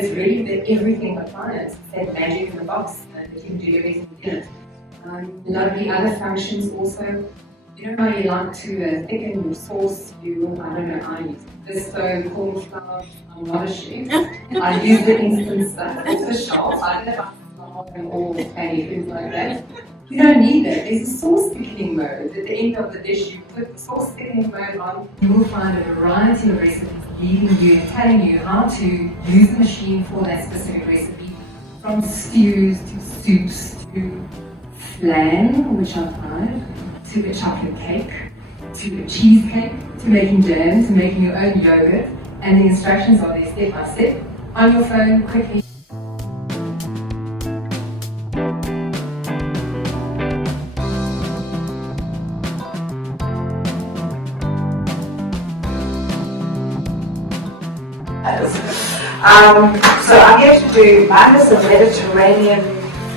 it's really the everything appliance. It's that magic in the box that you can do everything in it. A lot of the other functions also, you know how you like to thicken your sauce, I don't know, I use pesto, cornflour, I'm not a chef. I use the instant stuff off the shelf. I don't know and all any things like that. You don't need that. There's a sauce thickening mode. At the end of the dish, you put the sauce thickening mode on. You will find a variety of recipes leading you and telling you how to use the machine for that specific recipe, from stews to soups to flan, which I've tried, to a chocolate cake, to a cheesecake, to making jam, to making your own yogurt, and the instructions are there step by step on your phone quickly. So I'm here to do, mine is a Mediterranean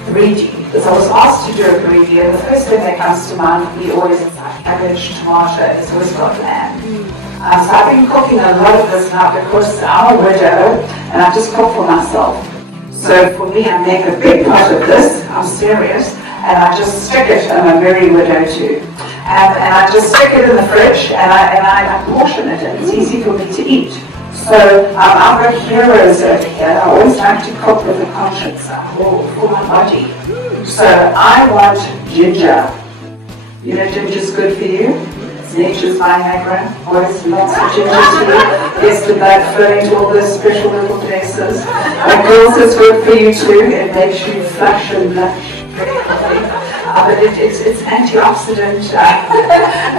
greedy, because I was asked to do a greedy, and the first thing that comes to mind for me always is like cabbage, tomato, it's always got lamb. So I've been cooking a lot of this now because I'm a widow and I just cook for myself. So for me, I make a big pot of this, I'm serious, and I just stick it, I'm a very widow too. And I just stick it in the fridge and I portion it, and it's easy for me to eat. So I've got heroes over here. I always like to cook with a conscience for my body. So I want ginger. You know ginger's good for you? It's nature's Viagra. Always lots of ginger tea. Gets the blood flowing to all those special little places. And girls, it's good for you too. It makes you flush and blush. But it's antioxidant,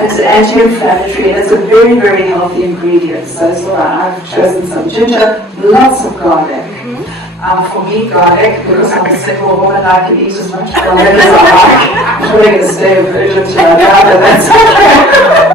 it's anti-inflammatory, and it's a very, very healthy ingredient. So I've chosen some ginger, lots of garlic. For me, garlic, because I'm a single woman, I can eat as much garlic as I like. I'm probably going to stay a virgin till I die, but that's okay.